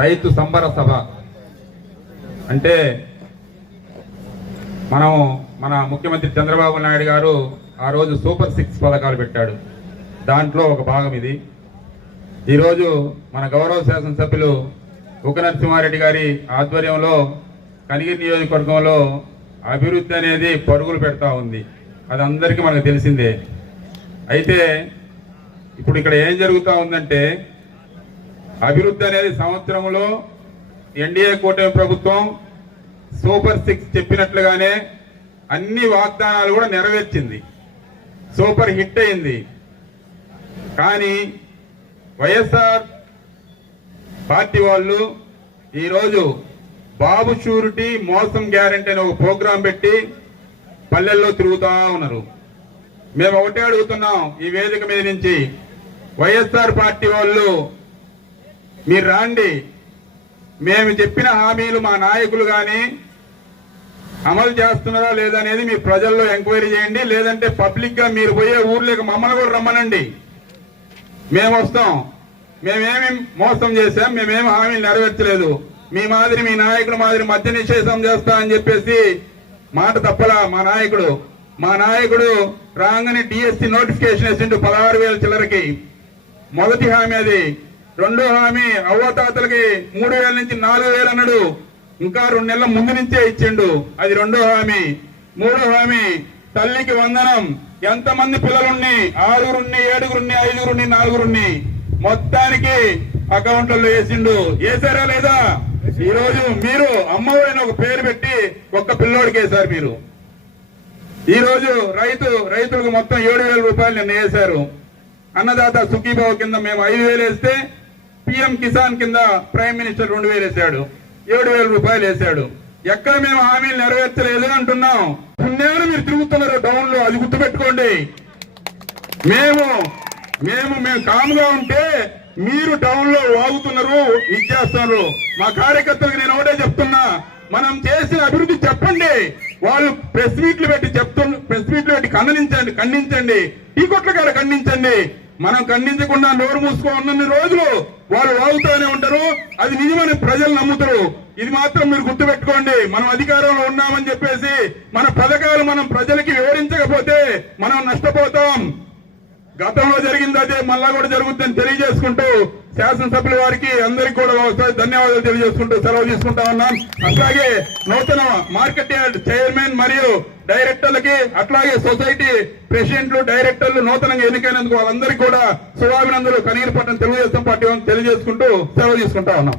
రైతు సంబర సభ. అంటే మనం మన ముఖ్యమంత్రి చంద్రబాబు నాయుడు గారు ఆ రోజు సూపర్ సిక్స్ పథకాలు పెట్టాడు. దాంట్లో ఒక భాగం ఇది. ఈరోజు మన గౌరవ శాసనసభ్యులు ఉక నరసింహారెడ్డి గారి ఆధ్వర్యంలో కనిగిరి నియోజకవర్గంలో అభివృద్ధి అనేది పరుగులు పెడతా ఉంది. అది అందరికీ మనకు తెలిసిందే. అయితే ఇప్పుడు ఇక్కడ ఏం జరుగుతూ ఉందంటే అభివృద్ధి అనేది సంవత్సరంలో ఎన్డీఏ కూటమి ప్రభుత్వం సూపర్ సిక్స్ చెప్పినట్లుగానే అన్ని వాగ్దానాలు కూడా నెరవేర్చింది. సూపర్ హిట్ అయింది. కానీ వైఎస్ఆర్ పార్టీ వాళ్ళు ఈరోజు బాబు షూరిటీ మోసం గ్యారంటీ అనే ఒక ప్రోగ్రాం పెట్టి పల్లెల్లో తిరుగుతా ఉన్నారు. మేము ఒకటే అడుగుతున్నాం ఈ వేదిక మీద నుంచి. వైఎస్ఆర్ పార్టీ వాళ్ళు మీరు రాండి. మేము చెప్పిన హామీలు మా నాయకులు కానీ అమలు చేస్తున్నారా లేదా అనేది మీ ప్రజల్లో ఎంక్వైరీ చేయండి. లేదంటే పబ్లిక్గా మీరు పోయే ఊర్లోకి మమ్మల్ని కూడా రమ్మనండి. మేము వస్తాం. మేమేమి మోసం చేశాం. మేమేమి హామీలు నెరవేర్చలేదు. మీ మాదిరి మీ నాయకుడు మాదిరి మద్య నిషేధం చేస్తా అని చెప్పేసి మాట తప్పలా మా నాయకుడు. మా నాయకుడు రాగానే డిఎస్సి నోటిఫికేషన్ వేసిండు పదహారు వేల చిల్లరకి. మొదటి హామీ అది. రెండో హామీ అవ్వతాతలకి మూడు వేల నుంచి నాలుగు వేలు అన్నాడు. ఇంకా రెండు నెలల ముందు నుంచే ఇచ్చిండు. అది రెండో హామీ. మూడో హామీ తల్లికి వందనం. ఎంతమంది పిల్లలున్ని ఆరుగురుని ఏడుగురుని ఐదుగురుని నాలుగురుని మొత్తానికి అకౌంట్లలో వేసిండు. వేసారా లేదా? ఈ రోజు మీరు అమ్మఒడిని ఒక పేరు పెట్టి ఒక్క పిల్లోడికి వేశారు మీరు. ఈ రోజు రైతు రైతులకు మొత్తం ఏడు వేల రూపాయలు నిన్న వేశారు. అన్నదాత సుఖీభావ కింద మేము ఐదు వేలు వేస్తే పిఎం కిసాన్ కింద ప్రైమ్ మినిస్టర్ రెండు వేలు వేశాడు ఏడు వేల రూపాయలు వేశాడు ఎక్కడ మేము హామీలు నెరవేర్చలేదు అంటున్నాం. పుణ్యాలు మీరు తిరుగుతున్నారు డౌన్లో అది గుర్తుపెట్టుకోండి. మేము మేము మేము కాముగా ఉంటే మీరు టౌన్లో వాగుతున్నారు ఇచ్చేస్తున్నారు మా కార్యకర్తలకు నేను ఒకటే చెప్తున్నా మనం చేసిన అభివృద్ధి చెప్పండి. వాళ్ళు ప్రెస్ మీట్లు పెట్టి చెప్తు ప్రెస్ మీట్లు పెట్టి ఖండించండి ఖండించండి. టీ కొట్ల ఖండించండి. మనం ఖండించకుండా నోరు మూసుకో ఉన్నన్ని రోజులు వాళ్ళు వాగుతూనే ఉంటారు. అది నిజమని ప్రజలు నమ్ముతారు. ఇది మాత్రం మీరు గుర్తుపెట్టుకోండి. మనం అధికారంలో ఉన్నామని చెప్పేసి మన పథకాలు మనం ప్రజలకి వివరించకపోతే మనం నష్టపోతాం. గతంలో జరిగింది అదే మళ్ళా కూడా జరుగుతుందని తెలియజేసుకుంటూ శాసనసభ్యుల వారికి అందరికీ కూడా ఒకసారి ధన్యవాదాలు తెలియజేసుకుంటూ సెలవు తీసుకుంటా ఉన్నాం. అట్లాగే నూతన మార్కెట్ యార్డ్ చైర్మన్ మరియు డైరెక్టర్లకి అట్లాగే సొసైటీ ప్రెసిడెంట్లు డైరెక్టర్లు నూతనంగా ఎన్నికైనందుకు వాళ్ళందరికీ కూడా శుభాభినందనలు. కనీరపట్నం తెలుగుదేశం పార్టీ తెలియజేసుకుంటూ సెలవు తీసుకుంటా ఉన్నాం.